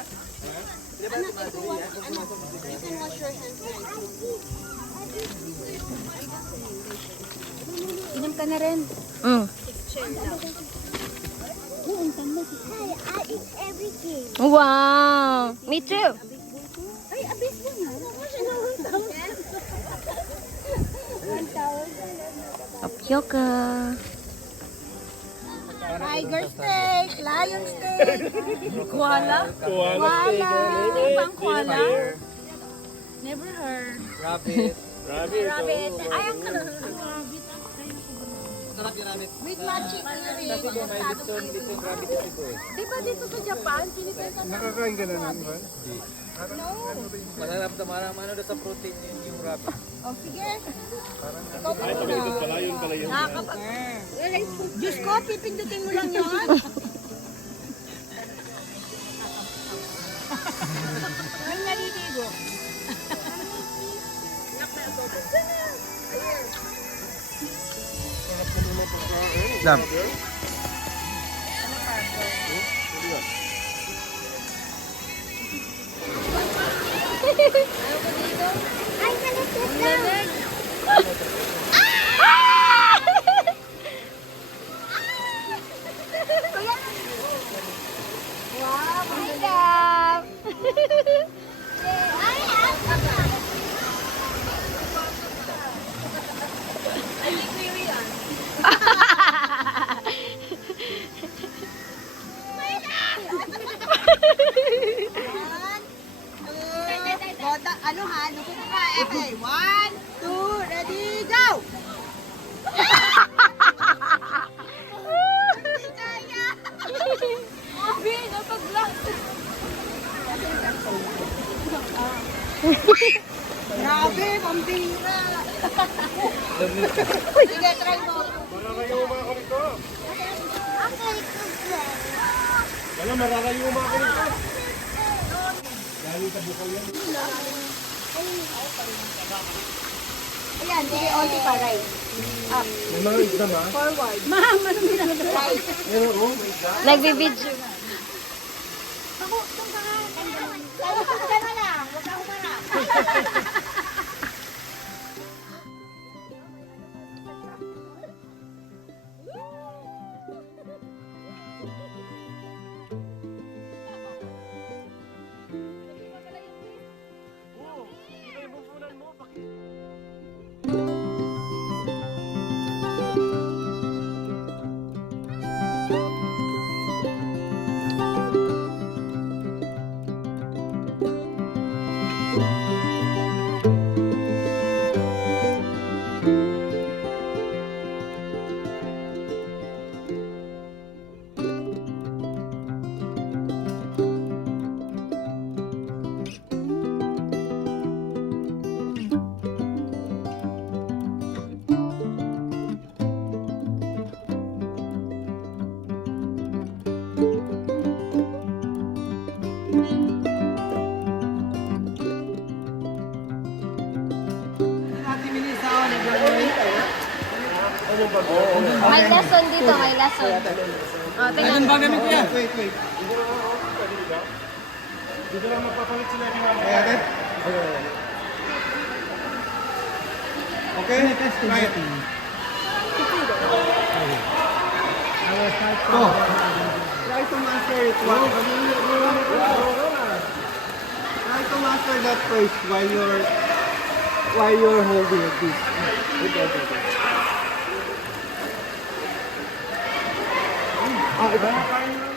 Anak, ito wash, anak. You can wash your hands very quickly. Inom ka na rin. Share lang. Hey, I eat everything. Wow! Me too. Ay, abis mo na. Tapioca. Tiger steak, lion steak, koala. Koala Ano ba ang koala? Never heard. Rabbit. Rabbit. Ay, ang Sarap yung rabbit. with magic earring. Kasi po may litong rabbit kasi po eh. Di ba dito sa Japan, pinipenta na? Nakakain ka na nun, ba? No. Masarap na marang ano doon sa protein yung rabbit. O, sige. Ikaw pa muna. Nakakapag... Diyos ko, pipindutin mo lang yun. May naliligo. Dam. I'm gonna sit down. Wow, my God! I have some. Ano ha? Luko ka. Okay. 1, 2, ready, go! Hindi kaya. Abi, napag-lock. Grabe, pambira. Sige, try mo. Mararayuma ako nito. I'm gonna cook them. Wala, mararayuma ako nito. Galing sa bukaw yan. Ayan, sige, onti pa, right. Up. May mga isda ba? Forward. Ma'am, ano nila? Right. Pero oh my God. Nagbibidyo. Talikod ka na lang. Huwag ka humarap. May lesson dito, may lesson. Oh, tingnan mo. Wait. Dito lang magpapalit sila ni Mama. Kaya ate? Okay? Try it. Oh. Try to master it. Try to master that first while you're holding it. Okay. Ah, iba na kain.